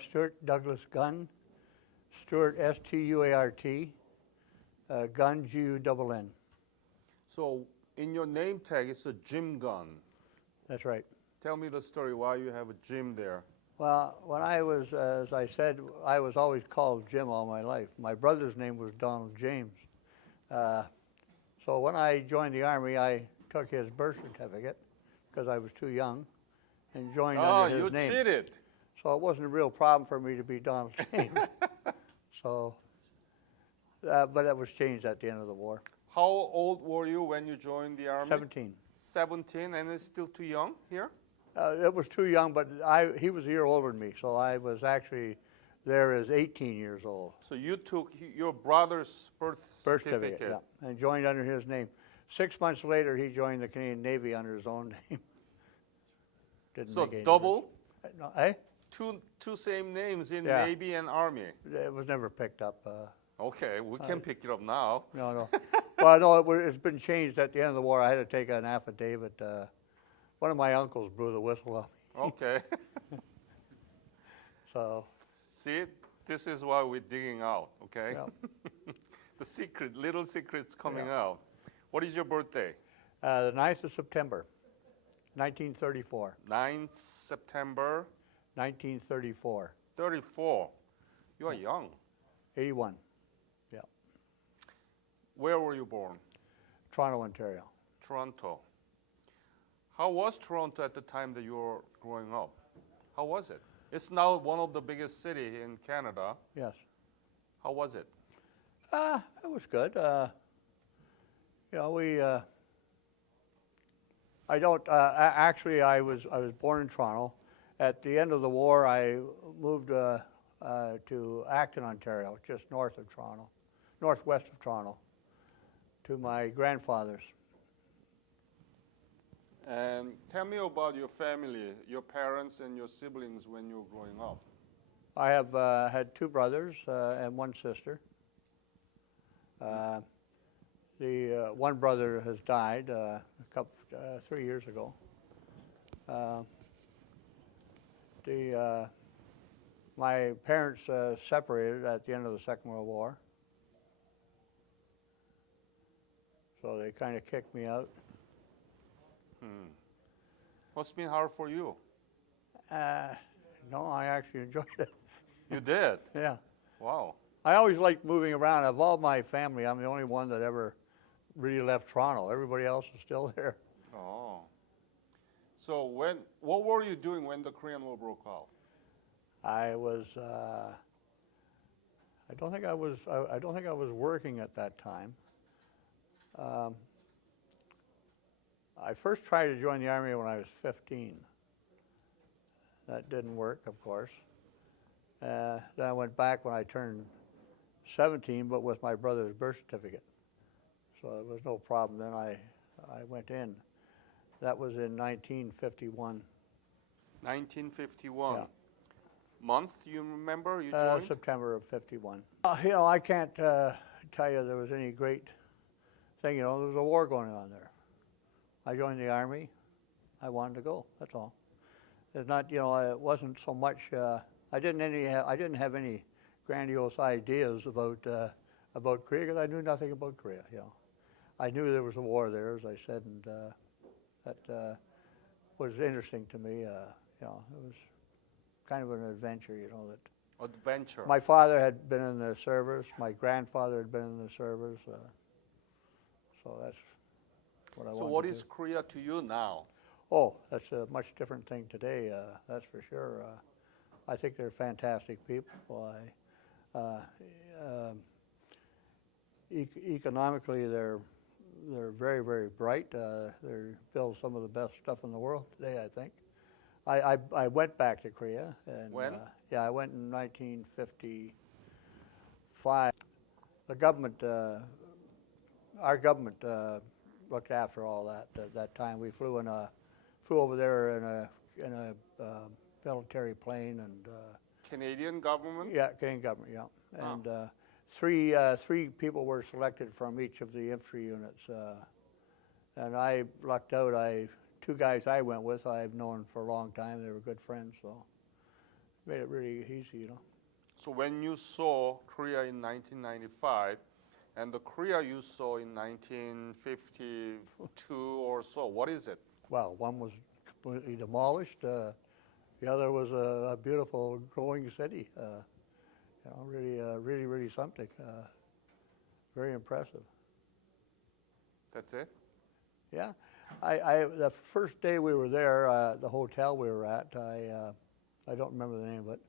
Stuart Douglas Gunn. Stuart, S-T-U-A-R-T. Gunn, G-U-N-N. So in your name tag, it's a gym gun. That's right. Tell me the story why you have a gym there. Well, when I was, as I said, I was always called Jim all my life. My brother's name was Donald James. So when I joined the Army, I took his birth certificate because I was too young and joined under his name. Oh, you cheated. So it wasn't a real problem for me to be Donald James. So, but it was changed at the end of the war. How old were you when you joined the Army? 17. 17, and it's still too young here? It was too young, but he was a year older than me, so I was actually there as 18 years old. So you took your brother's birth certificate. Yeah, and joined under his name. 6 months later, he joined the Canadian Navy under his own name. So double? No, eh? Two same names in Navy and Army. It was never picked up. Okay, we can pick it up now. No. Well, no, it's been changed at the end of the war. I had to take an affidavit. One of my uncles blew the whistle on me. Okay. So. See, this is why we're digging out, okay? Yeah. The secret, little secrets coming out. What is your birthday? The 9th of September, 1934. 9th September? 1934. 34. You are young. 81. Yeah. Where were you born? Toronto, Ontario. Toronto. How was Toronto at the time that you were growing up? How was it? It's now one of the biggest cities in Canada. Yes. How was it? It was good. You know, I don't, actually I was born in Toronto. At the end of the war, I moved to Acton, Ontario, just north of Toronto, northwest of Toronto, to my grandfather's. And tell me about your family, your parents and your siblings when you were growing up. I have had two brothers and one sister. The one brother has died 3 years ago. My parents separated at the end of the Second World War, so they kind of kicked me out. Must have been hard for you. No, I actually enjoyed it. You did? Yeah. Wow. I always liked moving around. Of all my family, I'm the only one that ever really left Toronto. Everybody else is still there. Oh. So what were you doing when the Korean War broke out? I was. I don't think I was working at that time. I first tried to join the Army when I was 15. That didn't work, of course. Then I went back when I turned 17, but with my brother's birth certificate. So there was no problem. Then I went in. That was in 1951. 1951. Yeah. Month, you remember you joined? September of 51. You know, I can't tell you there was any great thing. You know, there was a war going on there. I joined the Army. I wanted to go. That's all. It's not, you know, it wasn't so much. I didn't have any grandiose ideas about Korea because I knew nothing about Korea. You know, I knew there was a war there, as I said, and that was interesting to me. You know, it was kind of an adventure. You know that. Adventure. My father had been in the service. My grandfather had been in the service. So that's what I wanted. So what to is do. Korea to you now? Oh, that's a much different thing today. That's for sure. I think they're fantastic people. Economically, they're very, very bright. They build some of the best stuff in the world today, I think. I went back to Korea. And, when? Yeah, I went in 1955. The government, our government, looked after all that. At that time, we flew over there in a military plane and. Canadian government? Yeah, Canadian government. Yeah, and three people were selected from each of the infantry units, and I lucked out. Two guys I went with I've known for a long time. They were good friends, so made it really easy, you know. So when you saw Korea in 1995, and the Korea you saw in 1952 or so, what is it? Well, one was completely demolished. The other was a beautiful growing city. You know, really something. Very impressive. That's it? Yeah, the first day we were there, the hotel we were at, I don't remember the name of it.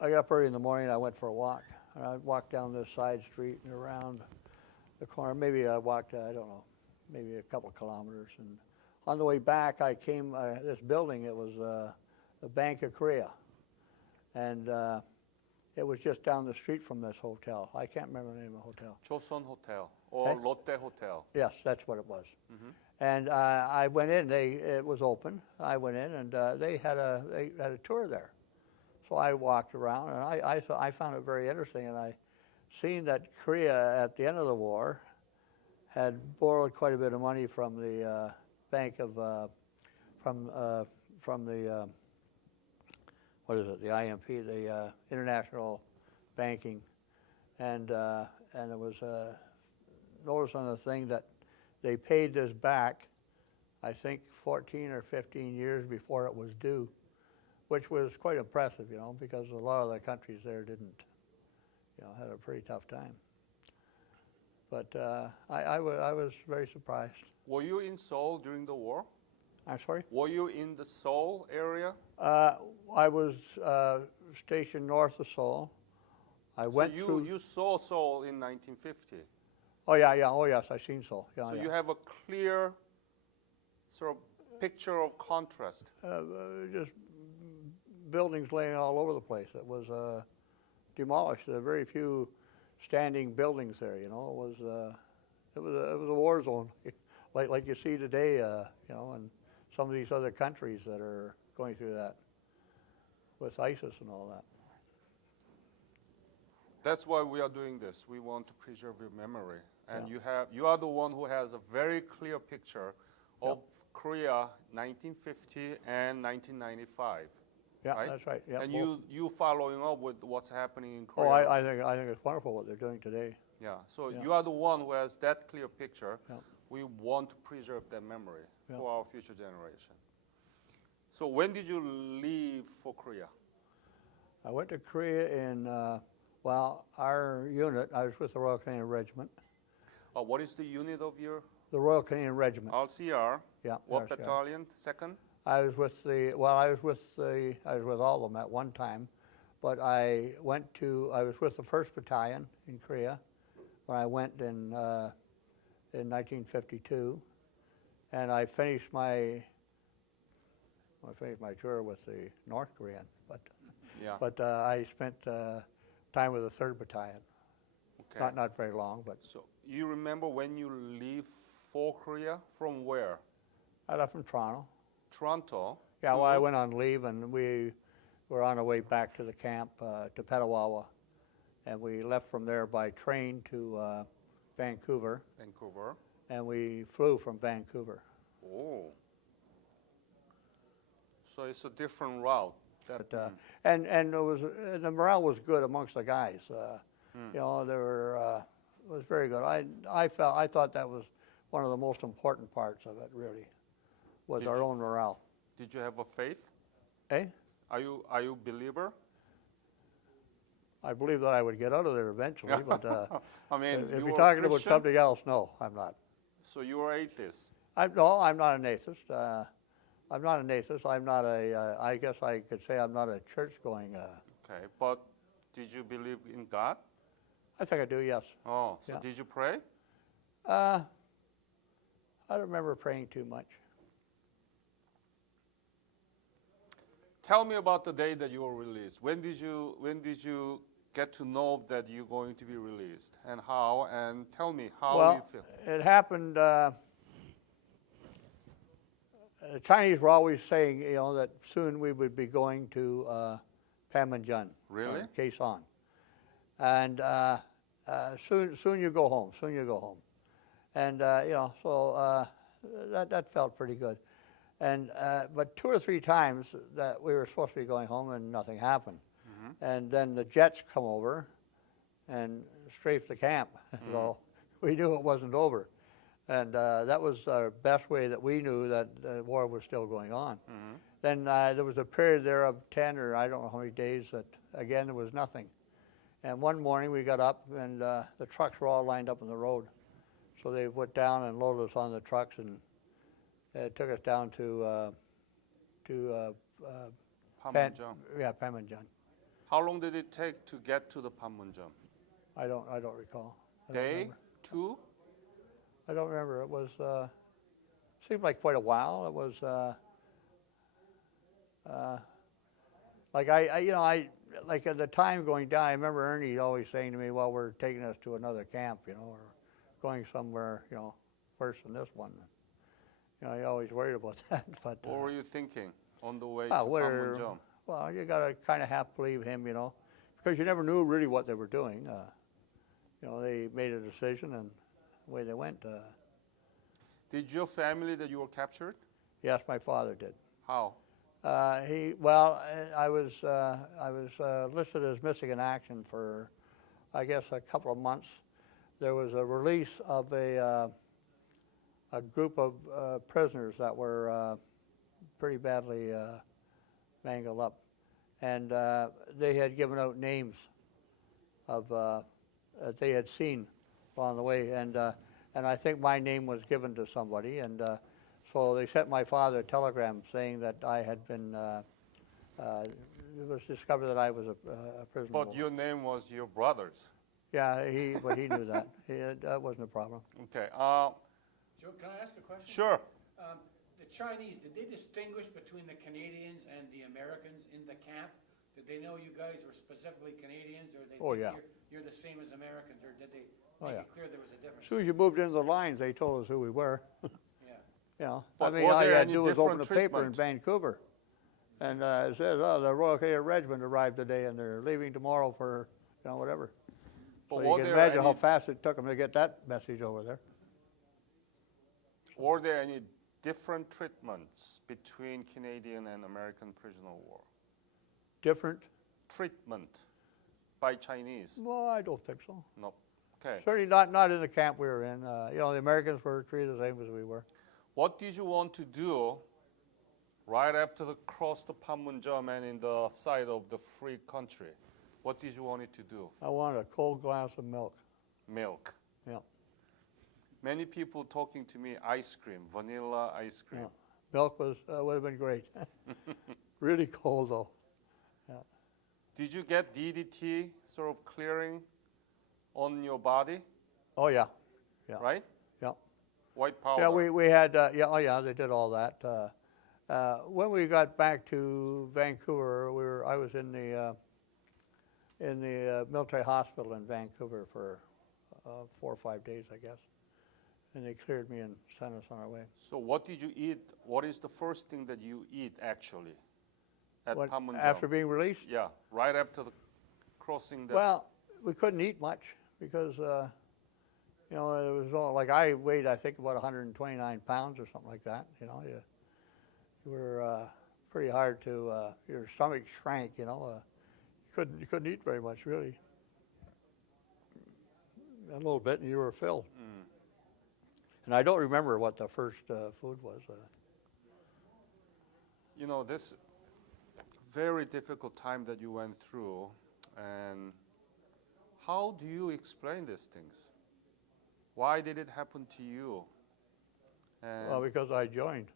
I got up early in the morning. I went for a walk, and I walked down this side street and around the corner. Maybe I walked, I don't know, maybe a couple of kilometers. And on the way back, I came this building. It was the Bank of Korea, and it was just down the street from this hotel. I can't remember the name of the hotel. Joseon Hotel or Hey? Lotte Hotel. Yes, that's what it was. Mhm. And I went in. It was open. I went in, and they had a tour there. So I walked around, and I found it very interesting. And I seen that Korea at the end of the war had borrowed quite a bit of money from the bank of from the what is it? The IMP, the International Banking, and it was notice on the thing that they paid this back, I think 14 or 15 years before it was due, which was quite impressive, you know, because a lot of the countries there didn't, you know, had a pretty tough time. But I was very surprised. Were you in Seoul during the war? I'm sorry? Were you in the Seoul area? I was stationed north of Seoul. I went so through. you saw Seoul in 1950. Oh yeah, yeah. Oh yes, I've seen Seoul. Yeah, So yeah. you have a clear sort of picture of contrast. Just buildings laying all over the place. It was demolished. There were very few standing buildings there. You know, it was a war zone, like you see today. You know, and some of these other countries that are going through that with ISIS and all that. That's why we are doing this. We want to preserve your memory. And Yeah. you are the one who has a very clear picture of Korea 1950 and 1995. Yeah, right? that's right. Yeah, and both. you following up with what's happening in Oh, Korea. I think it's wonderful what they're doing today. Yeah. So Yeah. you are the one who has that clear picture. Yeah. We want to preserve that memory Yeah. for our future generation. So when did you leave for Korea? I went to Korea in, well, our unit, I was with the Royal Canadian Regiment. What is the unit of your The Royal Canadian Regiment. RCR? Yeah. What RCR. battalion? Second? I was with I was with all of them at one time, but I was with the 1st Battalion in Korea when I went in 1952, and I finished my tour with the North Korean, Yeah. but I spent time with the 3rd Battalion. Okay. Not very long, but So you remember when you leave for Korea? From where? I left from Toronto. Toronto. Yeah, to- well, I went on leave, and we were on our way back to the camp to Petawawa, and we left from there by train to Vancouver, Vancouver. and we flew from Vancouver. Oh. So it's a different route. That, But, and it was the morale was good amongst the guys. You know, they were it was very good. I thought that was one of the most important parts of it. Really, was Did our you- own morale. Did you have a faith? Eh? Are you a believer? I believe that I would get out of there eventually, but I mean, if you you're were talking about Christian, something else, no, I'm not. So you were atheist. No, I'm not an atheist. I'm not an atheist. I'm not I guess I could say I'm not a church-going. Okay, but did you believe in God? I think I do, yes. Oh, so Yeah. did you pray? I don't remember praying too much. Tell me about the day that you were released. When did you get to know that you're going to be released, and how? And tell me how you feel. It happened. The Chinese were always saying, you know, that soon we would be going to Pummeling, Really? Quezon, and soon you go home. Soon you go home, and you know, so that felt pretty good. And but 2 or 3 times that we were supposed to be going home and nothing happened. And then the jets come over and strafe the camp. So we knew it wasn't over. And that was our best way that we knew that the war was still going on. Then there was a period there of 10 or I don't know how many days that, again, there was nothing. And one morning we got up and the trucks were all lined up on the road. So they went down and loaded us on the trucks and took us down to Panmunjom. Yeah, Panmunjom. How long did it take to get to the Panmunjom? I don't recall. I don't Day, remember. 2? I don't remember. It was seemed like quite a while. It was like I like at the time going down. I remember Ernie always saying to me, "Well, we're taking us to another camp, or going somewhere, worse than this one." He always worried about that. But What were you thinking on the way to we're- Panmunjom? well, you got to kind of half believe him, because you never knew really what they were doing. They made a decision and away they went. Did your family that you were captured? Yes, my father did. How? I was listed as missing in action for, I guess, a couple of months. There was a release of a group of prisoners that were pretty badly mangled up, and they had given out names of that they had seen along the way, and I think my name was given to somebody, and so they sent my father a telegram saying that I had been. It was discovered that I was a prisoner. But your name was your brother's. Yeah, but he knew that. That wasn't a problem. Okay. Joe, can I ask a question? Sure. The Chinese, did they distinguish between the Canadians and the Americans in the camp? Did they know you guys were specifically Canadians, or they Oh, think yeah. you're the same as Americans, or did they Oh, make yeah. it clear there was a difference? As soon as you moved into the lines, they told us who we were. Yeah. But I mean, were all you there had to any do was open the different paper in treatment? Vancouver, and it says, "Oh, the Royal Canadian Regiment arrived today, and they're leaving tomorrow for, whatever." But So you were can there imagine how any- fast it took them to get that message over there. Were there any different treatments between Canadian and American prisoner of war? Different? Treatment by Chinese? Well, I don't think so. No. Okay. Certainly not in the camp we were in. The Americans were treated the same as we were. What did you want to do right after the cross the Panmunjom and in the side of the free country? What did you want it to do? I wanted a cold glass of milk. Milk. Yeah. Many people talking to me, ice cream, vanilla ice cream. Yeah. Milk would have been great. Really cold though. Did you get DDT sort of clearing on your body, Oh yeah. Yeah. right? Yeah. White powder. Yeah, we had, they did all that. When we got back to Vancouver, I was in the military hospital in Vancouver for 4 or 5 days, I guess. And they cleared me and sent us on our way. So what did you eat? What is the first thing that you eat actually at Panmunjom? After being released? Yeah, right after the crossing the... Well, we couldn't eat much because, it was all, like I weighed, I think, about 129 pounds or something like that. You were pretty hard to, your stomach shrank, you couldn't eat very much, really. A little bit, and you were filled. And I don't remember what the first food was. This very difficult time that you went through, and how do you explain these things? Why did it happen to you? And Well, because I joined.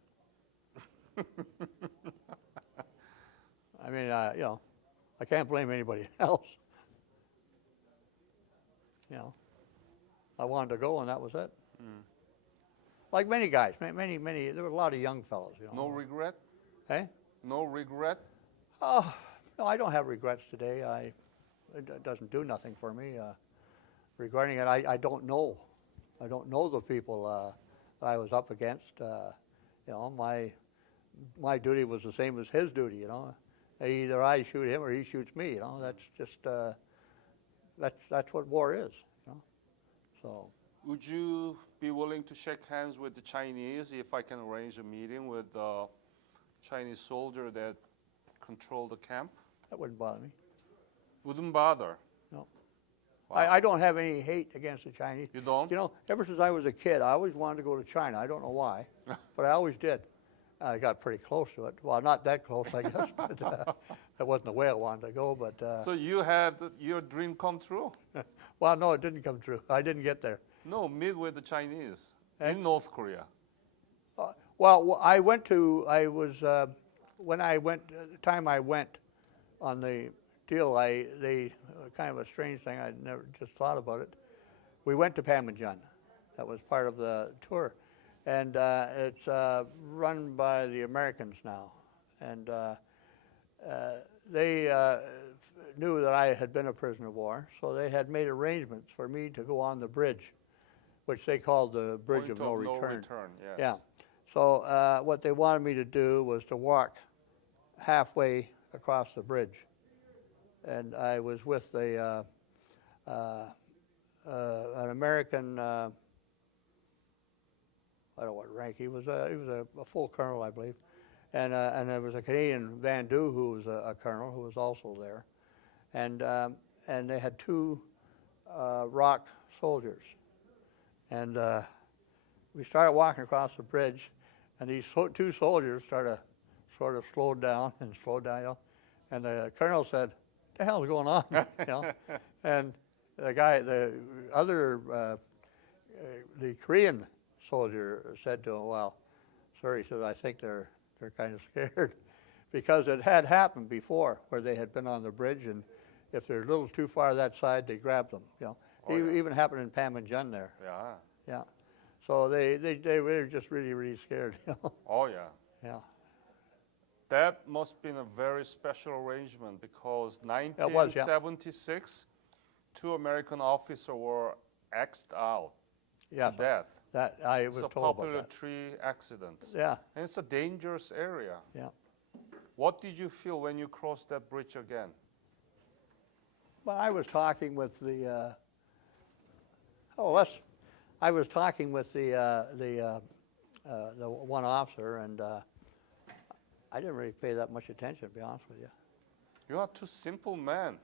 I mean, I can't blame anybody else. I wanted to go, and that was it. Like many guys, many, there were a lot of young fellows. no regret? Eh? No regret? Oh, no, I don't have regrets today. It doesn't do nothing for me. Regarding it, I don't know. I don't know the people that I was up against. My duty was the same as his duty. Either I shoot him or he shoots me. That's just that's what war is. So Would you be willing to shake hands with the Chinese if I can arrange a meeting with the Chinese soldier that controlled the camp? That wouldn't bother me. Wouldn't bother. No. Wow. I don't have any hate against the Chinese. You don't? You know, ever since I was a kid, I always wanted to go to China. I don't know why, but I always did. I got pretty close to it. Well, not that close, I guess, but that wasn't the way I wanted to go. But So you had your dream come true? well, no, it didn't come true. I didn't get there. No, meet with the Chinese Eh? in North Korea. Well, I went to. I was when I went. The time I went on the deal, they kind of a strange thing. I never just thought about it. We went to Pummeling. That was part of the tour, and it's run by the Americans now, and they knew that I had been a prisoner of war, so they had made arrangements for me to go on the bridge, which they called the Bridge Point of No Return. Yes. Yeah. So what they wanted me to do was to walk halfway across the bridge, and I was with an American. I don't know what rank he was. He was a full colonel, I believe, and there was a Canadian Van Du who was a colonel who was also there, and they had two rock soldiers, and we started walking across the bridge, and these two soldiers started sort of slowed down, you know, and the colonel said, "What the hell's going on?" You know, and the Korean soldier said to him, "Well, sir," he said, "I think they're kind of scared," because it had happened before where they had been on the bridge, and if they're a little too far that side, they grabbed them. You know, Oh, yeah. even happened in Pummeling there. Yeah. Yeah, so they were just really scared. You know? Oh, yeah. Yeah. That must have been a very special arrangement because It was, yeah. 1976, two American officers were axed out Yeah, to death. that I was It's a told about popular that. tree accident. Yeah, And it's a dangerous area. yeah. What did you feel when you crossed that bridge again? Well, I was talking with the. I was talking with the one officer, and I didn't really pay that much attention, to be honest with you. You are two simple men.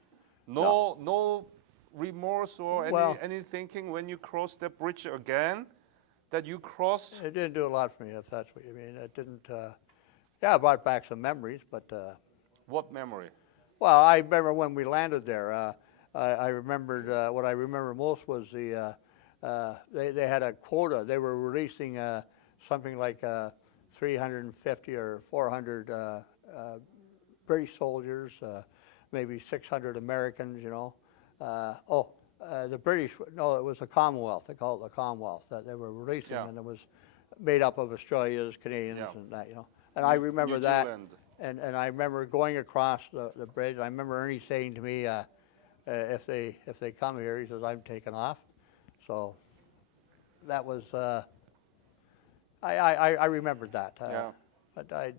No remorse or any thinking when you crossed that bridge again that you crossed? It didn't do a lot for me, if that's what you mean. It didn't. Yeah, it brought back some memories, but. What memory? Well, I remember when we landed there. I remembered what I remember most was they had a quota. They were releasing something like 350 or 400 British soldiers, maybe 600 Americans. You know, the British. No, it was the Commonwealth. They called it the Commonwealth that they were releasing, Yeah. and it was made up of Australians, Canadians, Yeah. and that. You know, and I remember New that. Zealand. And I remember going across the bridge. I remember Ernie saying to me, if they come here, he says, "I'm taking off." So that was I remembered that. Yeah. But I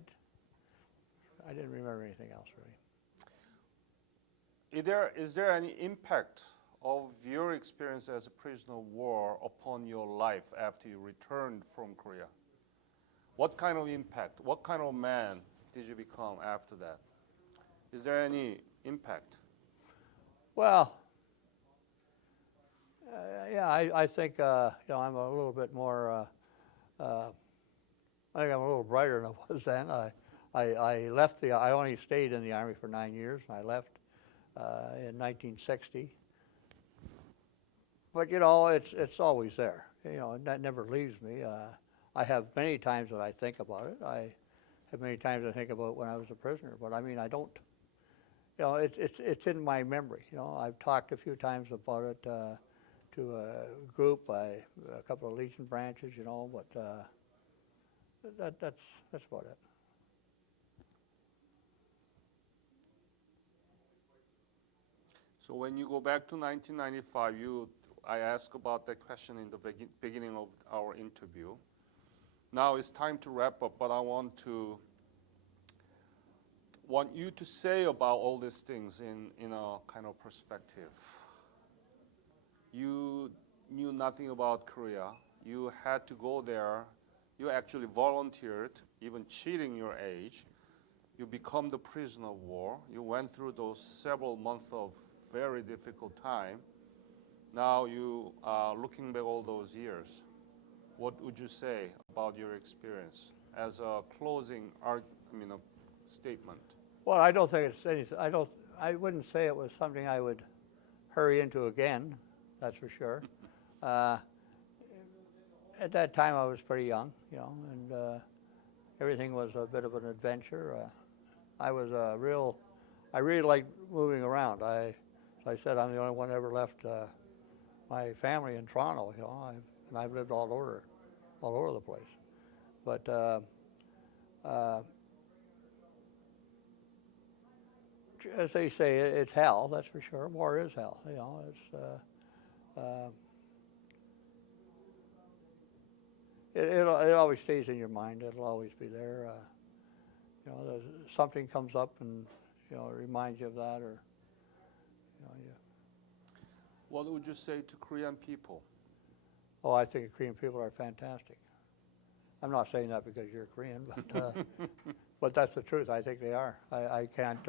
didn't remember anything else really. Is there any impact of your experience as a prisoner of war upon your life after you returned from Korea? What kind of impact? What kind of man did you become after that? Is there any impact? Well, yeah, I think you know, I'm a little bit more. I think I'm a little brighter than I was then. I left I only stayed in the Army for 9 years, and I left in 1960. But you know, it's always there. You know, that never leaves me. I have many times that I think about it. I have many times I think about when I was a prisoner. But I mean, I don't. You know, it's in my memory. You know, I've talked a few times about it to a group, a couple of Legion branches. You know, but that's about it. So when you go back to 1995, I asked about that question in the beginning of our interview. Now it's time to wrap up, but I want you to say about all these things in a kind of perspective. You knew nothing about Korea. You had to go there. You actually volunteered, even cheating your age. You become the prisoner of war. You went through those several months of very difficult time. Now you are looking back all those years. What would you say about your experience as a closing statement? Well, I don't think it's anything. I wouldn't say it was something I would hurry into again. That's for sure. At that time, I was pretty young, and everything was a bit of an adventure. I really liked moving around. As I said, I'm the only one ever left my family in Toronto, and I've lived all over the place. But as they say, it's hell. That's for sure. War is hell. It always stays in your mind. It'll always be there. Something comes up and it reminds you of that, or What would you say to Korean people? Oh, I think Korean people are fantastic. I'm not saying that because you're Korean, but but that's the truth. I think they are. I can't.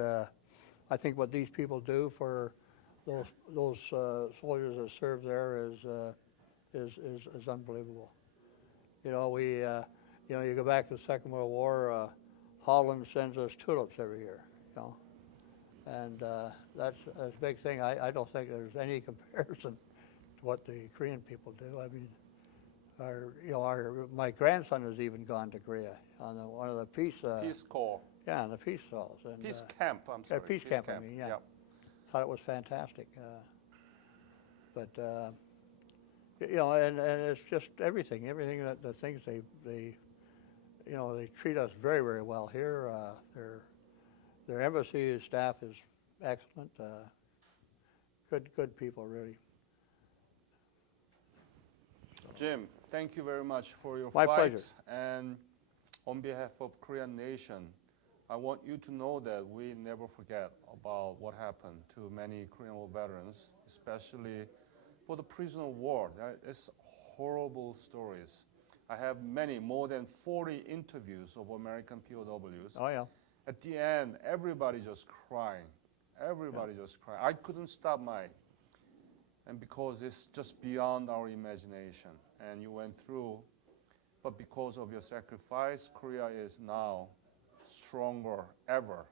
I think what these people do for those soldiers that serve there is unbelievable. You go back to the Second World War. Holland sends us tulips every year. And that's a big thing. I don't think there's any comparison to what the Korean people do. I mean, my grandson has even gone to Korea on one of the peace Corps. Yeah, on the peace calls. And, Peace camp. I'm sorry. Peace camp. I mean, yeah. Yep. Thought it was fantastic. And it's just everything that the things they treat us very, very well here. Their embassy staff is excellent. Good people, really. Jim, thank you very much for your My fight. pleasure. And on behalf of Korean nation, I want you to know that we never forget about what happened to many Korean War veterans, especially for the prisoner of war. It's horrible stories. I have more than 40 interviews of American POWs. Oh, yeah. At the end, everybody just crying. Everybody just crying. I couldn't stop and because it's just beyond our imagination. And you went through, but because of your sacrifice, Korea is now stronger ever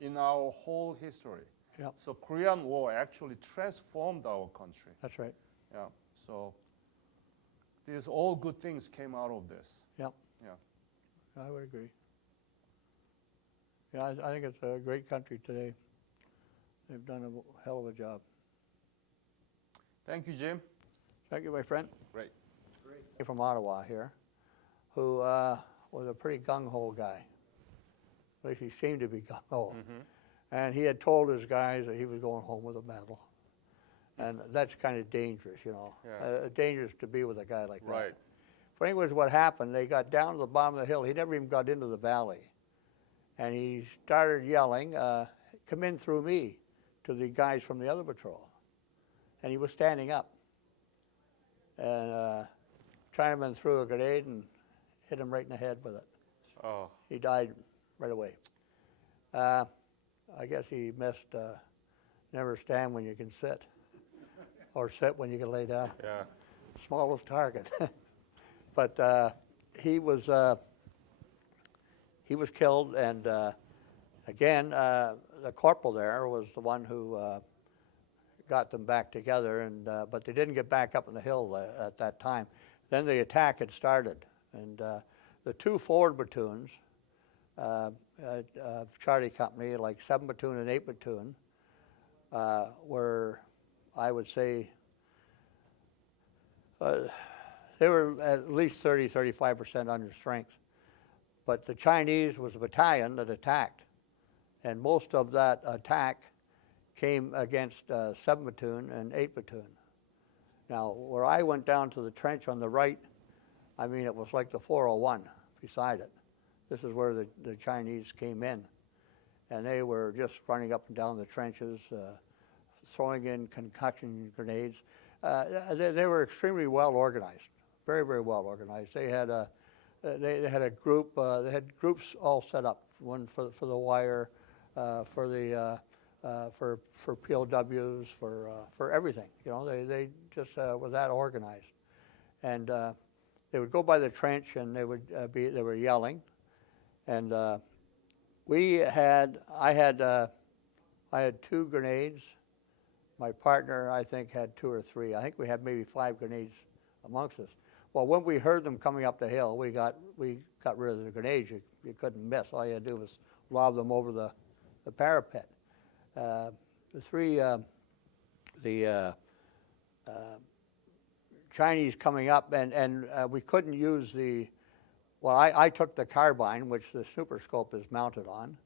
in our whole history. Yeah. So Korean War actually transformed our country. That's right. Yeah. So these all good things came out of this. Yeah. Yeah. I would agree. Yeah, I think it's a great country today. They've done a hell of a job. Thank you, Jim. Thank you, my friend. Great. From Ottawa here, who was a pretty gung-ho guy. At least he seemed to be gung-ho. Mm-hmm. And he had told his guys that he was going home with a medal. And that's kind of dangerous, Yeah. Dangerous to be with a guy like that. Right. But anyways, what happened, they got down to the bottom of the hill. He never even got into the valley. And he started yelling, come in through me, to the guys from the other patrol. And he was standing up. And Chinaman threw a grenade and hit him right in the head with it. Oh. He died right away. I guess he missed never stand when you can sit, or sit when you can lay down. Yeah. Smallest target. But he was killed, and again, the corporal there was the one who got them back together, and but they didn't get back up on the hill at that time. Then the attack had started, and the two forward platoons of Charlie Company, like 7 Platoon and 8 Platoon, were, I would say, they were at least 30-35% under strength. But the Chinese was a battalion that attacked, and most of that attack came against 7 Platoon and 8 Platoon. Now, where I went down to the trench on the right, I mean, it was like the 401 beside it. This is where the Chinese came in, and they were just running up and down the trenches, throwing in concussion grenades. they were extremely well organized, very, very well organized. They had a group. They had groups all set up. One for the wire, for POWs, for everything. You know, they just were that organized, and they would go by the trench and they were yelling, and I had 2 grenades. My partner, I think, had 2 or 3. I think we had maybe 5 grenades amongst us. Well, when we heard them coming up the hill, we got rid of the grenades. You couldn't miss. All you had to do was lob them over the parapet. The Chinese coming up, and we couldn't use well, I took the carbine, which the super scope is mounted on,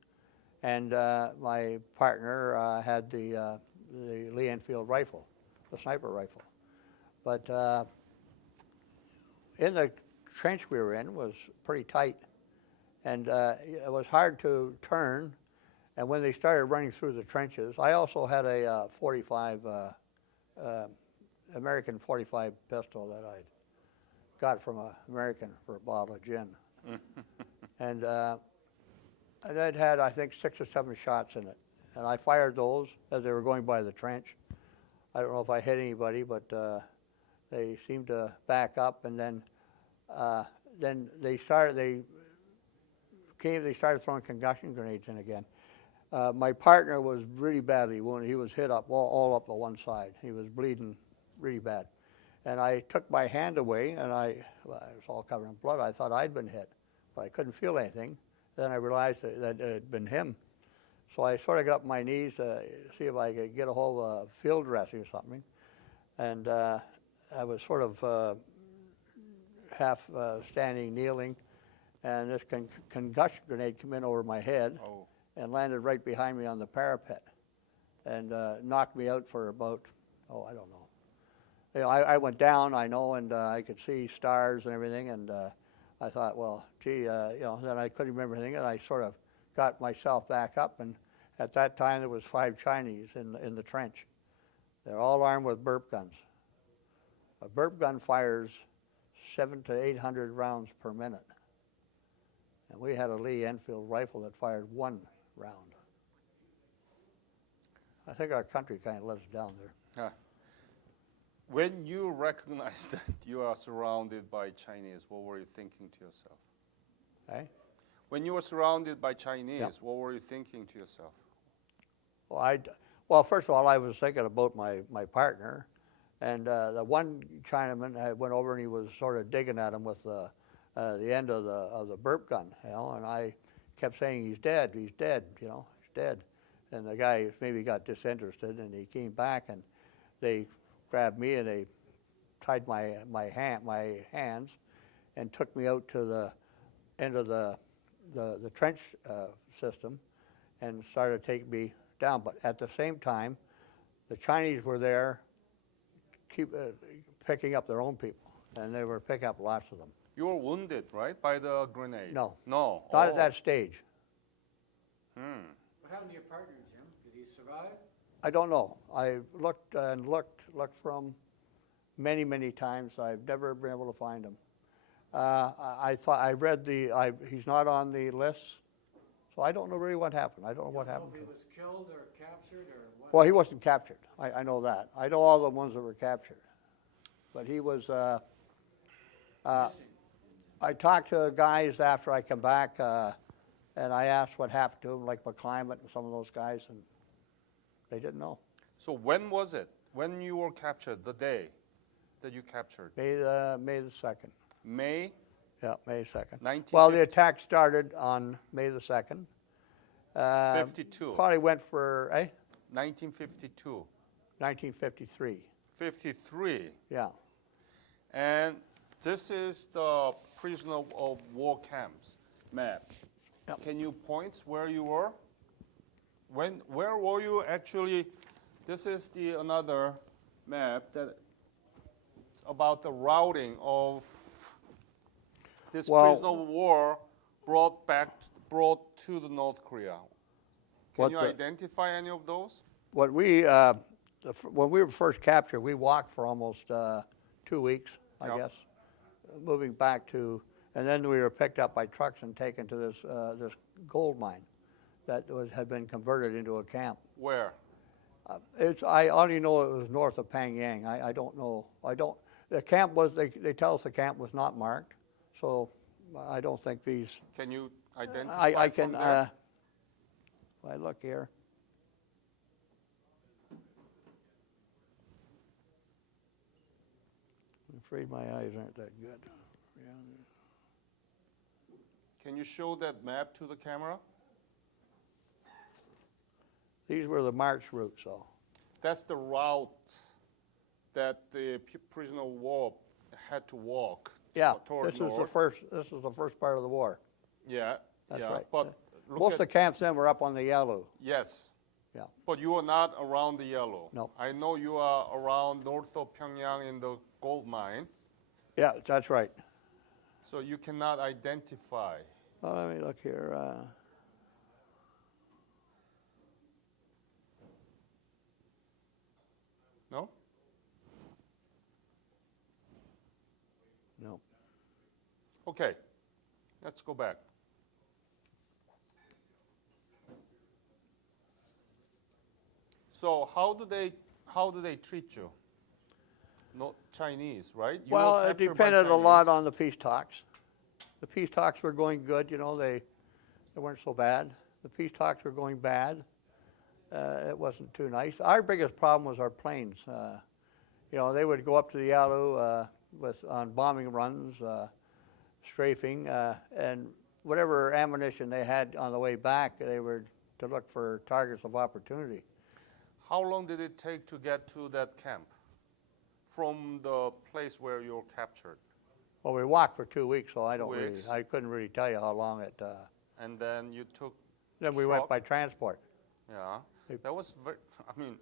and my partner had the Lee Enfield rifle, the sniper rifle. But in the trench we were in was pretty tight, and it was hard to turn. And when they started running through the trenches, I also had a 45, American 45 pistol that I got from an American for a bottle of gin. And it had, I think, 6 or 7 shots in it. And I fired those as they were going by the trench. I don't know if I hit anybody, but they seemed to back up. And then they started throwing concussion grenades in again. My partner was really badly wounded. He was hit up all up on one side. He was bleeding really bad. And I took my hand away, and it was all covered in blood. I thought I'd been hit, but I couldn't feel anything. Then I realized that it had been him. So I sort of got up on my knees to see if I could get a hold of a field dressing or something. And I was sort of half standing, kneeling, and this concussion grenade came in over my head and landed right behind me on the parapet and knocked me out for about, I don't know. You know, I went down, I know, and I could see stars and everything, and I thought, well, gee, you know, then I couldn't remember anything, and I sort of got myself back up, and at that time there was 5 Chinese in the trench. They're all armed with burp guns. A burp gun fires 700 to 800 rounds per minute, and we had a Lee Enfield rifle that fired 1 round. I think our country kind of let us down there. When you recognized that you are surrounded by Chinese, what were you thinking to yourself? Eh? When you were surrounded by Chinese, Yeah. what were you thinking to yourself? Well, first of all, I was thinking about my partner, and the one Chinaman went over and he was sort of digging at him with the end of the burp gun, you know, and I kept saying, he's dead, you know, he's dead. And the guy maybe got disinterested, and he came back, and they grabbed me and they tied my hands and took me out to the end of the trench system and started taking me down. But at the same time, the Chinese were there picking up their own people, and they were picking up lots of them. You were wounded, right, by the grenade? No. No. Not at that stage. What happened to your partner, Jim? Did he survive? I don't know. I looked and looked from many, many times. I've never been able to find him. I thought I read he's not on the list, so I don't know really what happened. I don't know what happened to him. If he was killed or captured or what? Well, he wasn't captured. I know that. I know all the ones that were captured, but he was. Missing. I talked to guys after I come back, and I asked what happened to him, like McClimate and some of those guys, and they didn't know. So when was it? When you were captured, the day that you captured? May the 2nd. May? Yeah, May 2nd. 1950? Well, the attack started on May the 2nd. 52. Probably went for, 1952. 1953. 53. Yeah. And this is the prisoner of war camps map. Yep. Can you point where you were? Where were you actually? This is another map that about the routing of this prisoner of war brought to the North Korea. Can you identify any of those? What we when we were first captured, we walked for almost 2 weeks, I Yep. guess, moving back to, and then we were picked up by trucks and taken to this gold mine that had been converted into a camp. Where? I only know it was north of Pangyang. I don't know. The camp was, they tell us the camp was not marked, so I don't think these, Can you identify I from can, there? if I look here. I'm afraid my eyes aren't that good. Yeah. Can you show that map to the camera? These were the march routes, though. That's the route that the prisoner of war had to walk Yeah, toward this is the north. first part of the war. Yeah, That's yeah. right. But look Most of at, the camps then were up on the Yalu. yes. Yeah. But you are not around the yellow. No. I know you are around north of Pyongyang in the gold mine, Yeah, that's right. so you cannot identify. Well, let me look here. No? No. Okay, let's go back. So how do they treat you? Not Chinese, right? You were Well, it captured by depended a lot Chinese. on the peace talks. The peace talks were going good, you know, they weren't so bad. The peace talks were going bad. It wasn't too nice. Our biggest problem was our planes. You know, they would go up to the Yalu on bombing runs, strafing, and whatever ammunition they had on the way back, they were to look for targets of opportunity. How long did it take to get to that camp from the place where you were captured? Well, we walked for 2 weeks, so I 2 weeks. I couldn't really tell you how long it. And then you took. Then we went truck? by transport. Yeah, They- that was very. I mean,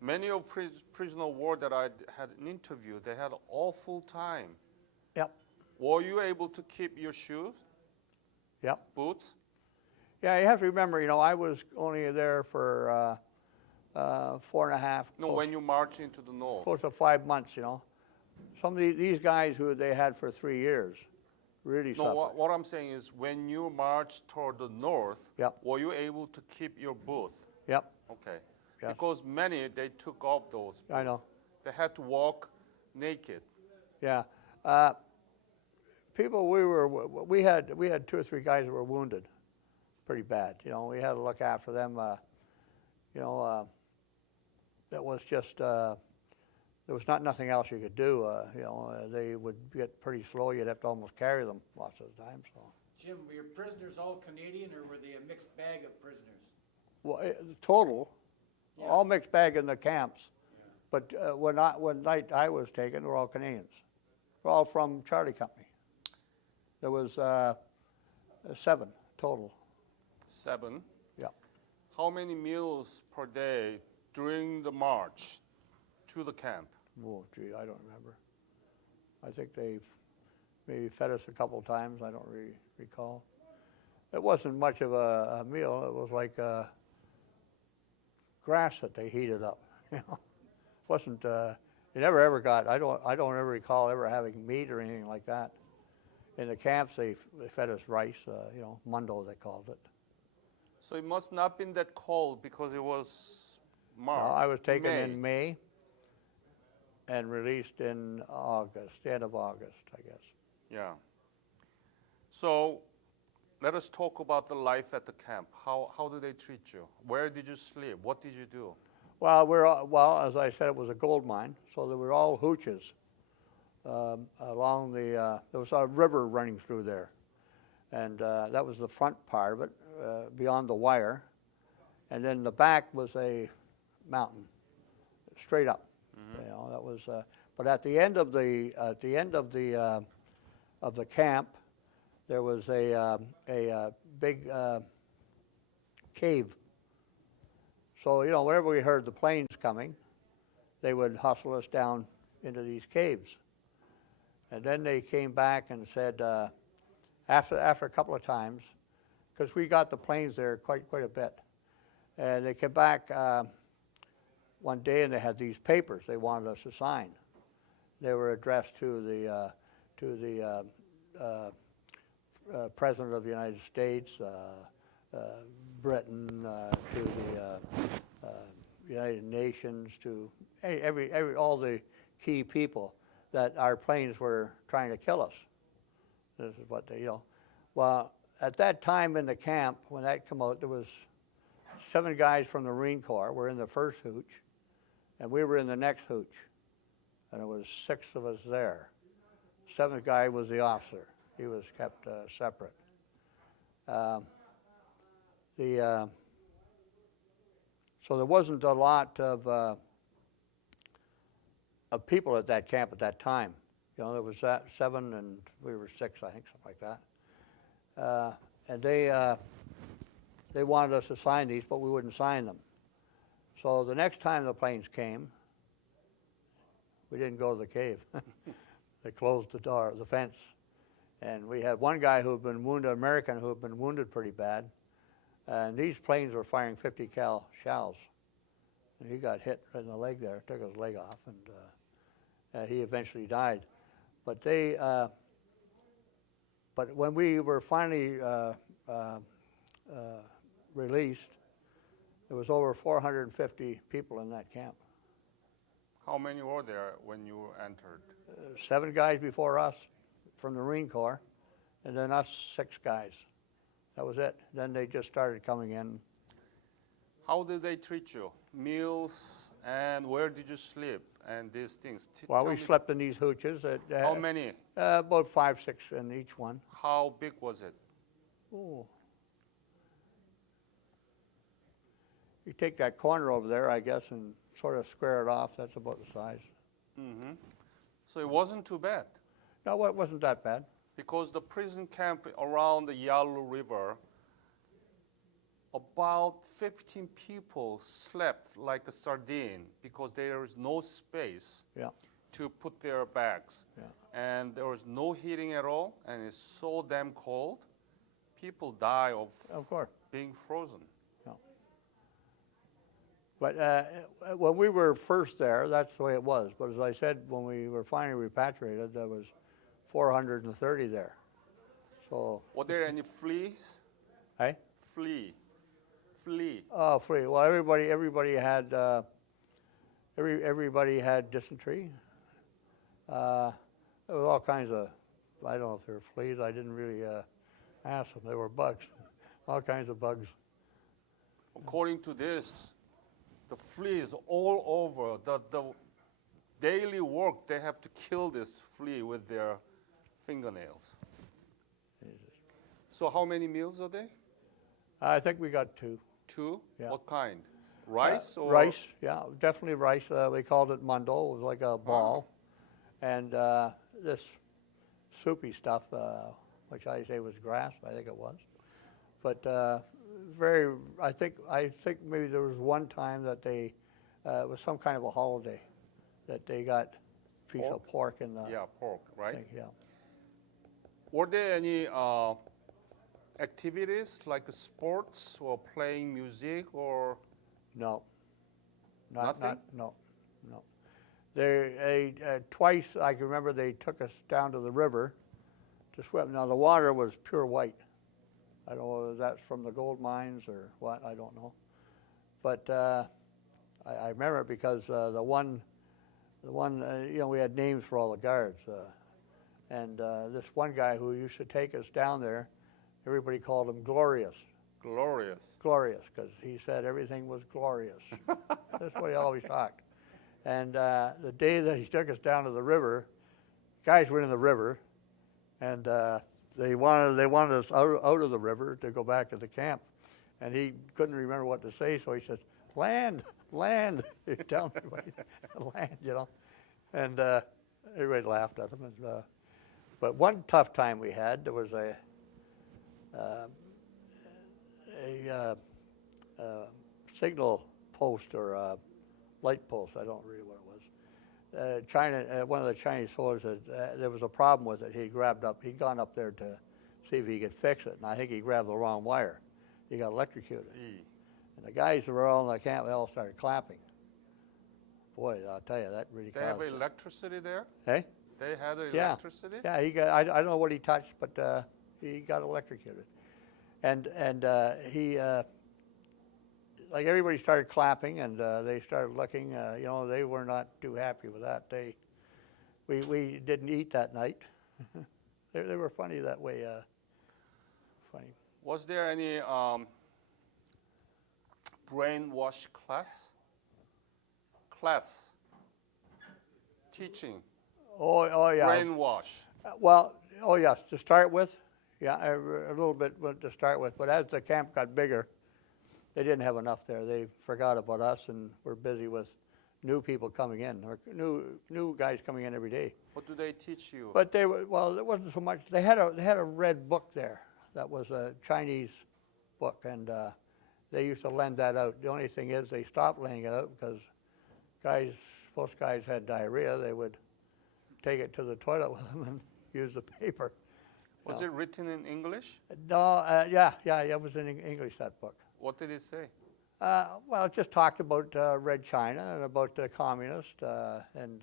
many of prisoner of war that I had an interview, they had all full time. Yep. Were you able to keep your shoes, Yep. boots? Yeah, you have to remember, you know, I was only there for 4.5, No, when you march into the north. close to 5 months, you know. Some of these guys who they had for 3 years really No, suffered. what I'm saying is when you marched toward the north, Yep. were you able to keep your booth? Yep, Okay. Yes. Because many, they took off those. I know. They had to walk naked. Yeah. People, we had 2 or 3 guys that were wounded pretty bad. You know, we had to look after them. You know, that was just, there was nothing else you could do. You know, they would get pretty slow. You'd have to almost carry them lots of the time. So, Jim, were your prisoners all Canadian, or were they a mixed bag of prisoners? well, total, Yeah. all mixed bag in the camps. But when night I was taken, they were all Canadians. We're all from Charlie Company. There was 7 total. 7. Yeah. How many meals per day during the march to the camp? Oh, gee, I don't remember. I think they maybe fed us a couple of times. I don't really recall. It wasn't much of a meal. It was like grass that they heated up. You know, wasn't. You never ever got. I don't ever recall ever having meat or anything like that. In the camps, they fed us rice. You know, mundo they called it. So it must not been that cold because it was March. I was taken in May and released in August, the end of August, I guess. Yeah. So let us talk about the life at the camp. How do they treat you? Where did you sleep? What did you do? Well, as I said, it was a gold mine, so there were all hooches along the. There was a river running through there, and that was the front part of it, beyond the wire, and then the back was a mountain, straight up. You know, that was. But at the end of the camp, there was a big cave. So, you know, whenever we heard the planes coming, they would hustle us down into these caves. And then they came back and said, after a couple of times, because we got the planes there quite a bit, and they came back, one day, and they had these papers they wanted us to sign. They were addressed to the President of the United States, Britain, to the United Nations, to all the key people that our planes were trying to kill us. This is what they, Well, at that time in the camp, when that came out, there was 7 guys from the Marine Corps were in the first hooch, and we were in the next hooch, and there was 6 of us there. 7th guy was the officer. He was kept separate. So there wasn't a lot of people at that camp at that time. There was 7 and we were 6, I think, something like that. And they wanted us to sign these, but we wouldn't sign them. So the next time the planes came, we didn't go to the cave. They closed the door, the fence. And we had one guy who had been wounded, American, who had been wounded pretty bad. And these planes were firing 50 cal shells. And he got hit right in the leg there, took his leg off, and he eventually died. But but when we were finally released, there was over 450 people in that camp. How many were there when you entered? 7 guys before us from the Marine Corps, and then us 6 guys. That was it. Then they just started coming in. How did they treat you? Meals, and where did you sleep, and these things? Well, we slept in these hooches. How many? About 5, 6 in each one. How big was it? Oh. You take that corner over there, I guess, and sort of square it off. That's about the size. Mm-hmm. So it wasn't too bad? No, it wasn't that bad. Because the prison camp around the Yalu River, about 15 people slept like a sardine because there is no space to put their bags. Yeah. And there was no heating at all, and it's so damn cold. People die of course, being frozen. Yeah. But when we were first there, that's the way it was. But as I said, when we were finally repatriated, there was 430 there. So. Were there any fleas? Hey? Flea. Oh, flea. Well, everybody had everybody had dysentery. There was all kinds of, I don't know if they were fleas. I didn't really ask them. They were bugs, all kinds of bugs. According to this, the fleas all over. The daily work, they have to kill this flea with their fingernails. Jesus. So how many meals a day? I think we got 2. 2? Yeah. What kind? Rice or? Rice, yeah, definitely rice. We called it mundo. It was like a ball. And this soupy stuff, which I say was grass, I think it was. But I think maybe there was one time that it was some kind of a holiday, that they got a piece of pork in the. Yeah, pork, right? Thing, yeah. Were there any activities like sports or playing music or? No. Nothing? No. Twice I can remember they took us down to the river to swim. Now the water was pure white. I don't know whether that's from the gold mines or what, I don't know. But I remember it because the one, we had names for all the guards. And this one guy who used to take us down there, everybody called him Glorious. Glorious, because he said everything was glorious. That's what he always talked. And the day that he took us down to the river, guys went in the river, and they wanted us out of the river to go back to the camp. And he couldn't remember what to say, so he says, land. He'd tell everybody, land, And everybody laughed at him. And, but one tough time we had, there was a signal post or a light post, I don't really know what it was. One of the Chinese soldiers, there was a problem with it. He'd gone up there to see if he could fix it, and I think he grabbed the wrong wire. He got electrocuted. And the guys that were all in the camp, they all started clapping. boy, I'll tell you, that really They have caused it. electricity there? Hey? They had Yeah. electricity? Yeah, he got, I don't know what he touched, but he got electrocuted. And he, like everybody started clapping and they started looking, you know, they were not too happy with that. We didn't eat that night. They were funny that way, funny. Was there any brainwash class? Teaching. Oh yeah. Brainwash. Well, oh yes, to start with, yeah, a little bit to start with. But as the camp got bigger, they didn't have enough there. They forgot about us and were busy with new people coming in, or new guys coming in every day. What do they teach you? But they were, well, it wasn't so much. They had a red book there that was a Chinese book, and they used to lend that out. The only thing is they stopped lending it out because most guys had diarrhea. They would take it to the toilet with them and use the paper. Was it written in English? No, yeah, it was in English, that book. What did it say? Well, it just talked about Red China and about the communists and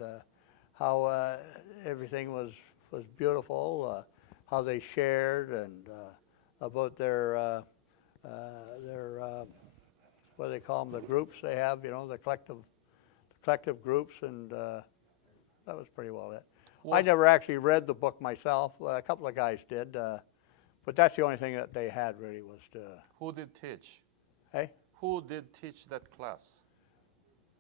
how everything was beautiful, how they shared, and about their what do they call them, the groups they have, you know, the collective groups, and that was pretty well it. I never actually read the book myself. A couple of guys did, but that's the only thing that they had really was to. Who did teach? Hey? Who did teach that class?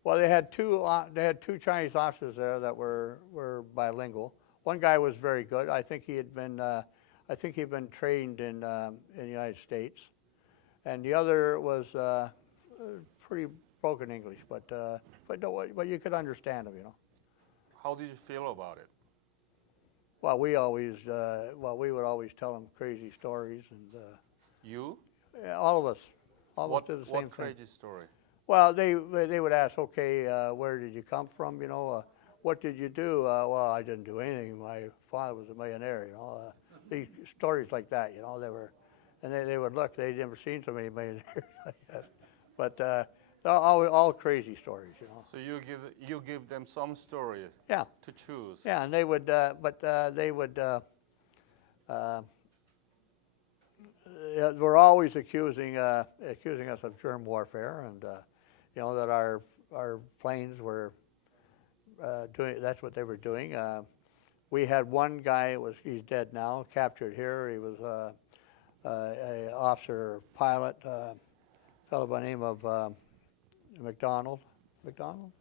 Well, they had two Chinese officers there that were bilingual. One guy was very good. I think he had been trained in the United States, and the other was pretty broken English, but you could understand him, you know. How did you feel about it? Well, we would always tell him crazy stories, and You? yeah, all of us, almost did the same What thing. crazy story? Well, they would ask, okay, where did you come from? You know, what did you do? Well, I didn't do anything. My father was a millionaire. You know, these stories like that. You know, they would look. They'd never seen so many millionaires like that. But all crazy stories. You know. So you give them some story. Yeah. To choose. Yeah, and they would, they would. Were always accusing us of germ warfare, and you know that our planes were doing. That's what they were doing. We had one guy. He's dead now. Captured here. He was a officer pilot, fellow by the name of McDonald. McDonald,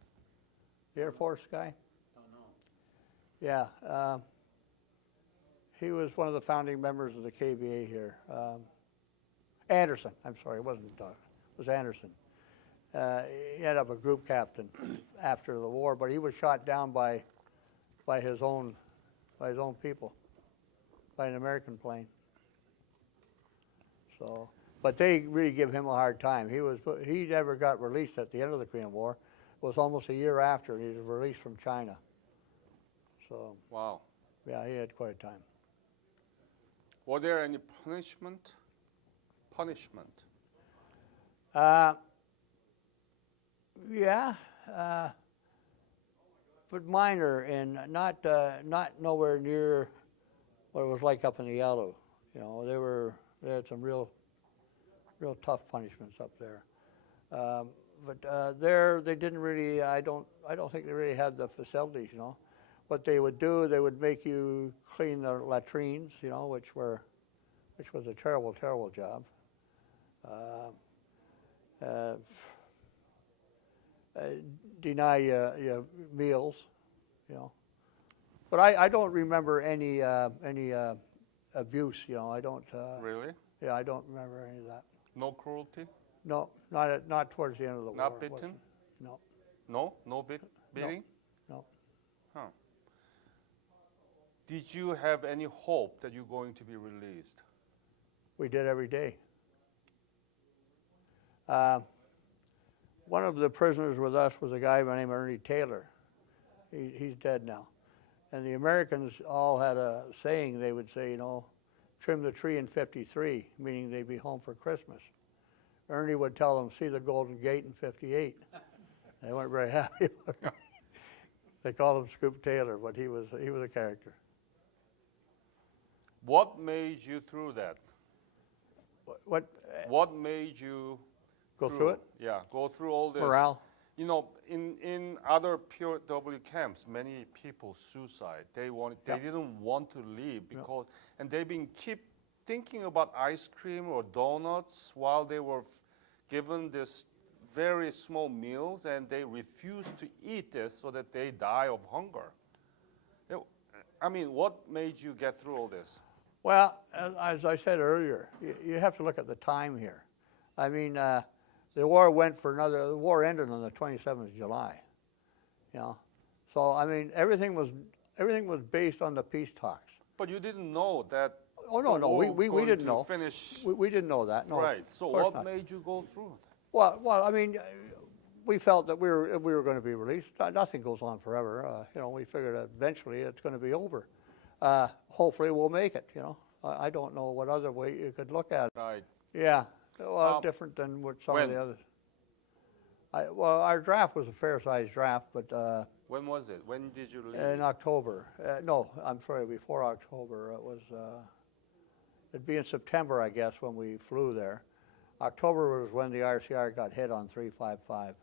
the Air Force guy. Don't know. Yeah. He was one of the founding members of the KVA here. Anderson, I'm sorry, it wasn't Doug, it was Anderson. He ended up a group captain after the war, but he was shot down by his own people, by an American plane. So, but they really give him a hard time. He never got released at the end of the Korean War. It was almost a year after he was released from China. So, Wow. yeah, he had quite a time. Were there any punishment? Yeah, but minor, and not nowhere near what it was like up in the Yalu. You know, they had some real tough punishments up there. But there they didn't really. I don't think they really had the facilities. You know, what they would do, they would make you clean the latrines. You know, which was a terrible job. Deny you meals, you know. But I don't remember any abuse, you know. I don't. Really? Yeah, I don't remember any of that. No cruelty? No, not towards the end of the war. Not it bitten? wasn't. No. No? No beating? No. Huh. Did you have any hope that you're going to be released? We did every day. One of the prisoners with us was a guy by the name of Ernie Taylor. He's dead now. And the Americans all had a saying. They would say, you know, trim the tree in 53, meaning they'd be home for Christmas. Ernie would tell them, see the Golden Gate in 58. They weren't very happy about him. They called him Scoop Taylor, but he was a character. What made you through that? What What made you go through it? Yeah, go through all this. Morale. You know, in other POW camps, many people suicide. They didn't want to leave because, and they've been keep thinking about ice cream or donuts while they were given this very small meals, and they refused to eat this so that they die of hunger. I mean, what made you get through all this? Well, as I said earlier, you have to look at the time here. I mean, the war the war ended on the 27th of July, you know. So, I mean, everything was based on the peace talks. But you didn't know that. Oh, no, we didn't know. Finish. We didn't know that, no. Right, so of course what not. made you go through? Well, I mean, we felt that we were going to be released. Nothing goes on forever. You know, we figured eventually it's going to be over. Hopefully we'll make it, you know. I don't know what other way you could look at it. Right. Yeah, well, different than what some of the others. Well, our draft was a fair-sized draft, but When was it? When did you leave? in October. No, I'm sorry, before October. It was, it'd be in September, I guess, when we flew there. October was when the RCR got hit on 355.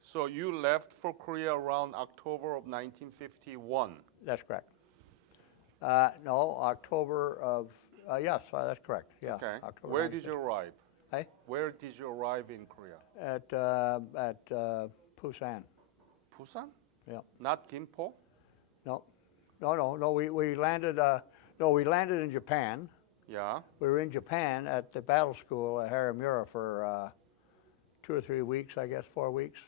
So you left for Korea around October of 1951. That's correct. No, October of, yes, that's correct, yeah. Okay. October Where did you 1950. arrive? Hey? Where did you arrive in Korea? At Busan, Busan? yeah. Not Gimpo? No, we landed, we landed in Japan. Yeah. We were in Japan at the battle school at Haramura for 2 or 3 weeks, I guess, 4 weeks.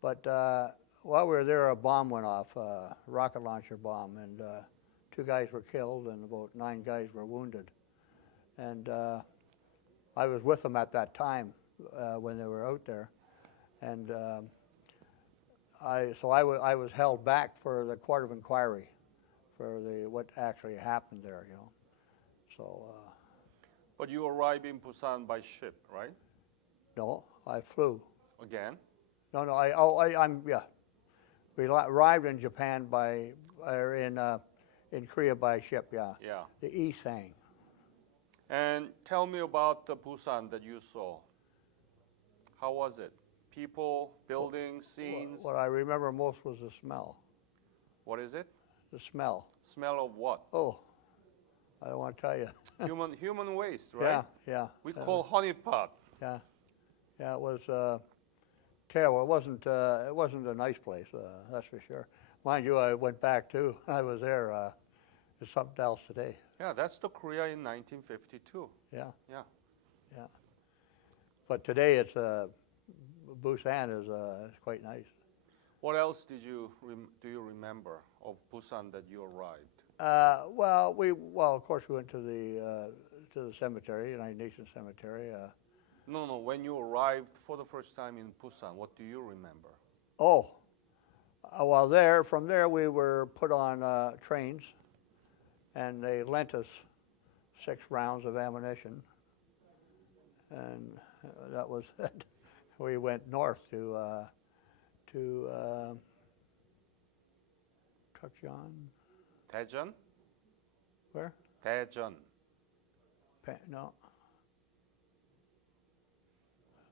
But while we were there, a bomb went off, a rocket launcher bomb, and 2 guys were killed and about 9 guys were wounded. And I was with them at that time when they were out there. And I was held back for the court of inquiry for what actually happened there, you know. So. But you arrived in Busan by ship, right? No, I flew. Again? No, yeah. We arrived in Japan in Korea by ship, yeah. Yeah. The Isang. And tell me about the Busan that you saw. How was it? People, buildings, scenes? What I remember most was the smell. What is it? The smell. Smell of what? Oh, I don't want to tell you. Human waste, right? Yeah. We call honeypot. Yeah, it was terrible. It wasn't a nice place, that's for sure. Mind you, I went back too. I was there. There's something else today. Yeah, that's the Korea in 1952. Yeah. Yeah. But today it's Busan is quite nice. What else do you remember of Busan that you arrived? Well, of course we went to the cemetery, United Nations Cemetery. No. When you arrived for the first time in Busan, what do you remember? Well, from there we were put on trains, and they lent us 6 rounds of ammunition, and that was it. We went north to Tukjeon. Daejeon? Where? Daejeon. No.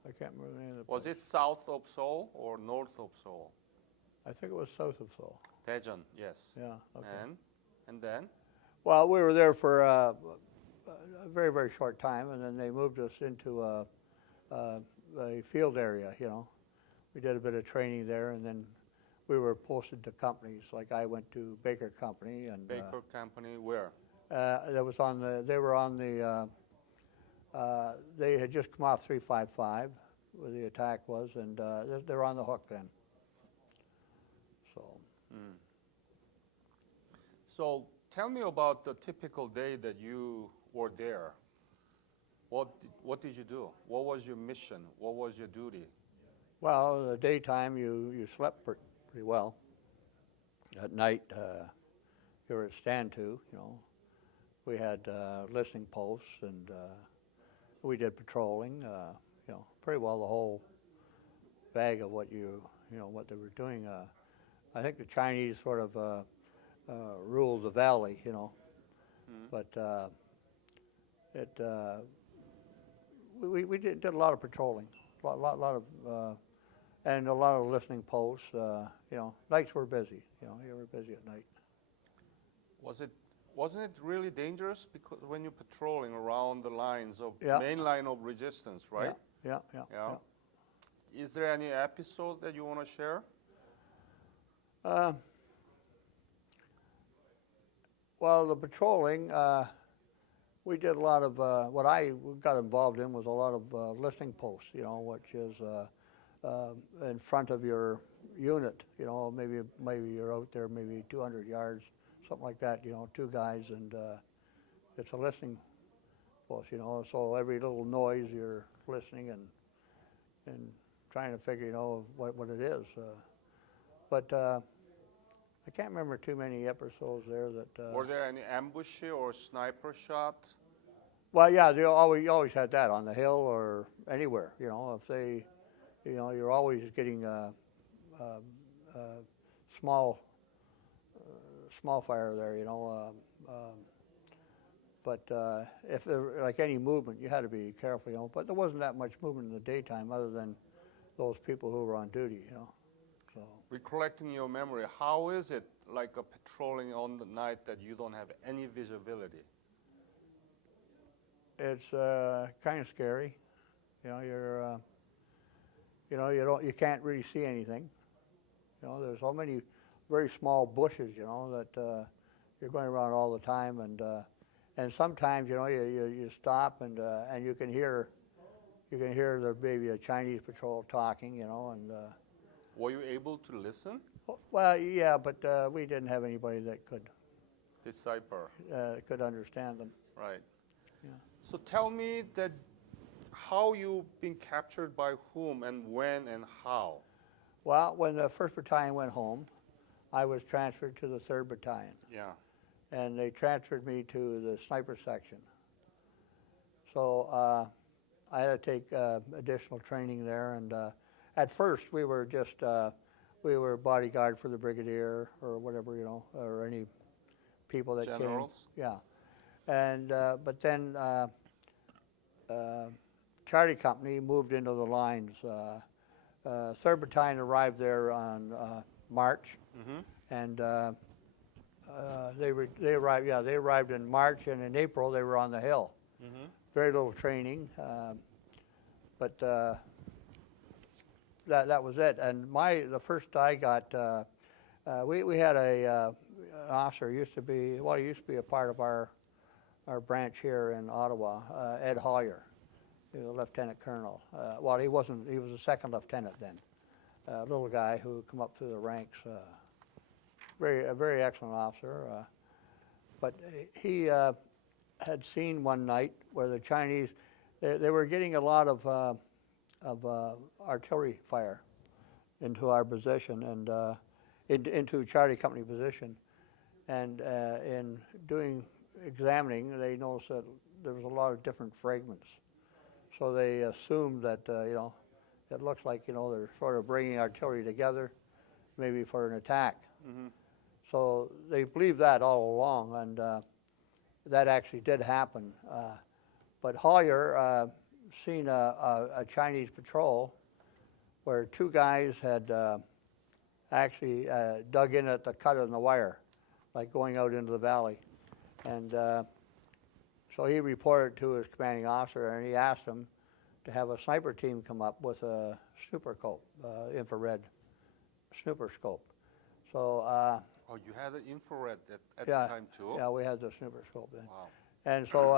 I can't remember the name of the Was place. it south of Seoul or north of Seoul? I think it was south of Seoul. Daejeon, yes. Yeah, okay. And then? Well, we were there for a very, very short time, and then they moved us into a field area, you know. We did a bit of training there, and then we were posted to companies. Like I went to Baker Company, and Baker Company, where? They had just come off 355, where the attack was, and they're on the hook then. So. So tell me about the typical day that you were there. What did you do? What was your mission? What was your duty? Well, in the daytime you slept pretty well. At night you were at stand to, you know. We had listening posts, and we did patrolling, you know, pretty well vague of what what they were doing. I think the Chinese sort of ruled the valley, but we did a lot of patrolling, lot of and a lot of listening posts. Nights were busy. You were busy at night. Wasn't it really dangerous because when you're patrolling around the lines of Yeah. main line of resistance, right? Yeah. Is there any episode that you want to share? Well, the patrolling, we did a lot of, what I got involved in was a lot of listening posts, which is in front of your unit, maybe you're out there maybe 200 yards, something like that, 2 guys, and it's a listening post, so every little noise you're listening and trying to figure, what it is. But I can't remember too many episodes there that. Were there any ambush or sniper shot? Well, yeah, you always had that on the hill or anywhere. If they, you're always getting small fire there. But if there like any movement, you had to be careful. But there wasn't that much movement in the daytime, other than those people who were on duty. So. Recollecting your memory, how is it like a patrolling on the night that you don't have any visibility? It's kind of scary. You're you can't really see anything. There's so many very small bushes, that you're going around all the time, and sometimes you stop and you can hear there maybe a Chinese patrol talking, and. Were you able to listen? Well, yeah, but we didn't have anybody that Decipher. Could understand them. Right. Yeah. So tell me that how you've been captured by whom and when and how? Well, when the 1st Battalion went home, I was transferred to the 3rd Battalion. Yeah. And they transferred me to the sniper section. So I had to take additional training there, and at first we were just bodyguard for the brigadier or whatever, or any people that Generals? came. Yeah. And but then Charlie Company moved into the lines. 3rd Battalion arrived there on March, and they arrived. Yeah, they arrived in March, and in April they were on the hill. Very little training, but that was it. And the first I got, we had an officer he used to be a part of our branch here in Ottawa, Ed Hoyer. He was a lieutenant colonel. Well, he wasn't. He was a 2nd lieutenant then. A little guy who come up through the ranks. A very excellent officer. But he had seen one night where the Chinese, they were getting a lot of artillery fire into our position and into Charlie Company position. And in examining, they noticed that there was a lot of different fragments. So they assumed that, it looks like, they're sort of bringing artillery together, maybe for an attack. So they believed that all along, and that actually did happen. But Hoyer seen a Chinese patrol where 2 guys had actually dug in at the cut in the wire, like going out into the valley. And so he reported to his commanding officer, and he asked him to have a sniper team come up with a snooper scope, infrared snooper scope. So. Oh, you had an infrared at Yeah, the time too? Yeah, we had the snooper scope then. Wow. And so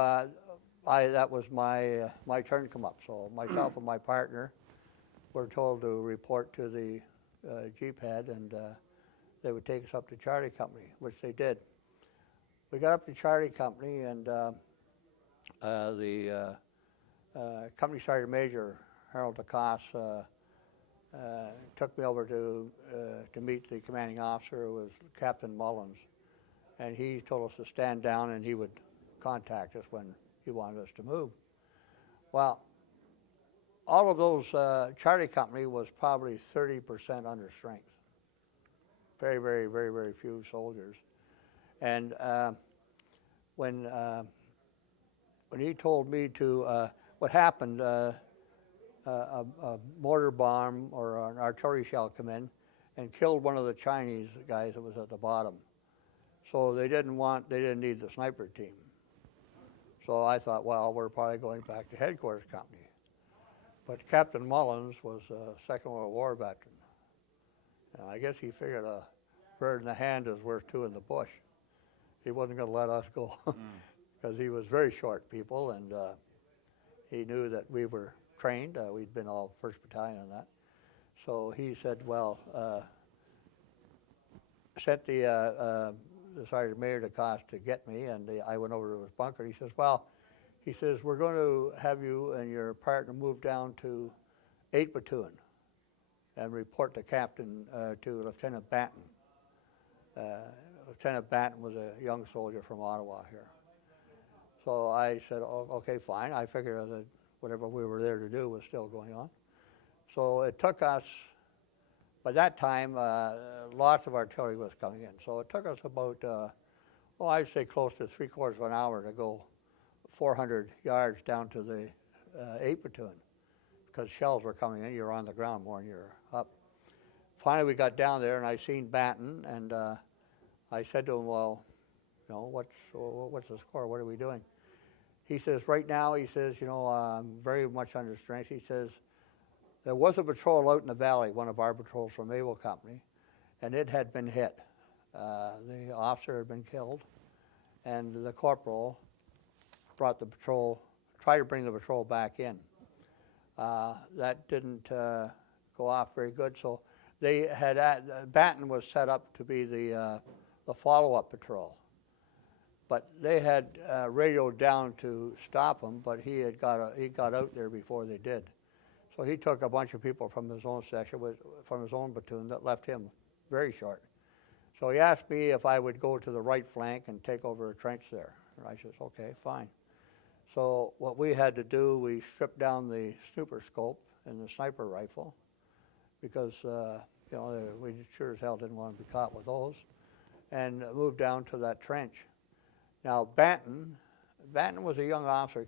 that was my turn to come up. So myself and my partner were told to report to the Jeep head, and they would take us up to Charlie Company, which they did. We got up to Charlie Company, and the Company Sergeant Major, Harold DeCoste, took me over to meet the commanding officer, who was Captain Mullins. And he told us to stand down, and he would contact us when he wanted us to move. Well, all of those, Charlie Company was probably 30% under strength. Very, very, very, very few soldiers. And when he told me to, what happened, a mortar bomb or an artillery shell come in and killed one of the Chinese guys that was at the bottom. So they didn't need the sniper team. So I thought, well, we're probably going back to headquarters company. But Captain Mullins was a Second World War veteran. And I guess he figured a bird in the hand is worth two in the bush. He wasn't going to let us go because he was very short people, and he knew that we were trained. We'd been all 1st Battalion and that. So he said, well, sent the Sergeant Major to Cost to get me, and I went over to his bunker. He says, well, he says, we're going to have you and your partner move down to 8th Platoon and report to to Lieutenant Banton. Lieutenant Banton was a young soldier from Ottawa here. So I said, oh, okay, fine. I figured that whatever we were there to do was still going on. So it took us, by that time, lots of artillery was coming in. So it took us about, I'd say close to 3/4 of an hour to go 400 yards down to the 8th Platoon, because shells were coming in. You're on the ground more than you're up. Finally, we got down there, and I seen Banton, and I said to him, well, you know, what's the score? What are we doing? He says, right now, he says, you know, I'm very much under strength. He says, there was a patrol out in the valley, one of our patrols from Able Company, and it had been hit. The officer had been killed, and the corporal brought the patrol, tried to bring the patrol back in. That didn't go off very good, so they had, Banton was set up to be the follow-up patrol. But they had radioed down to stop him, but he got out there before they did. So he took a bunch of people from his own section, from his own platoon, that left him very short. So he asked me if I would go to the right flank and take over a trench there. And I said, okay, fine. So what we had to do, we stripped down the super scope and the sniper rifle, because you know, we sure as hell didn't want to be caught with those, and moved down to that trench. Now Banton was a young officer.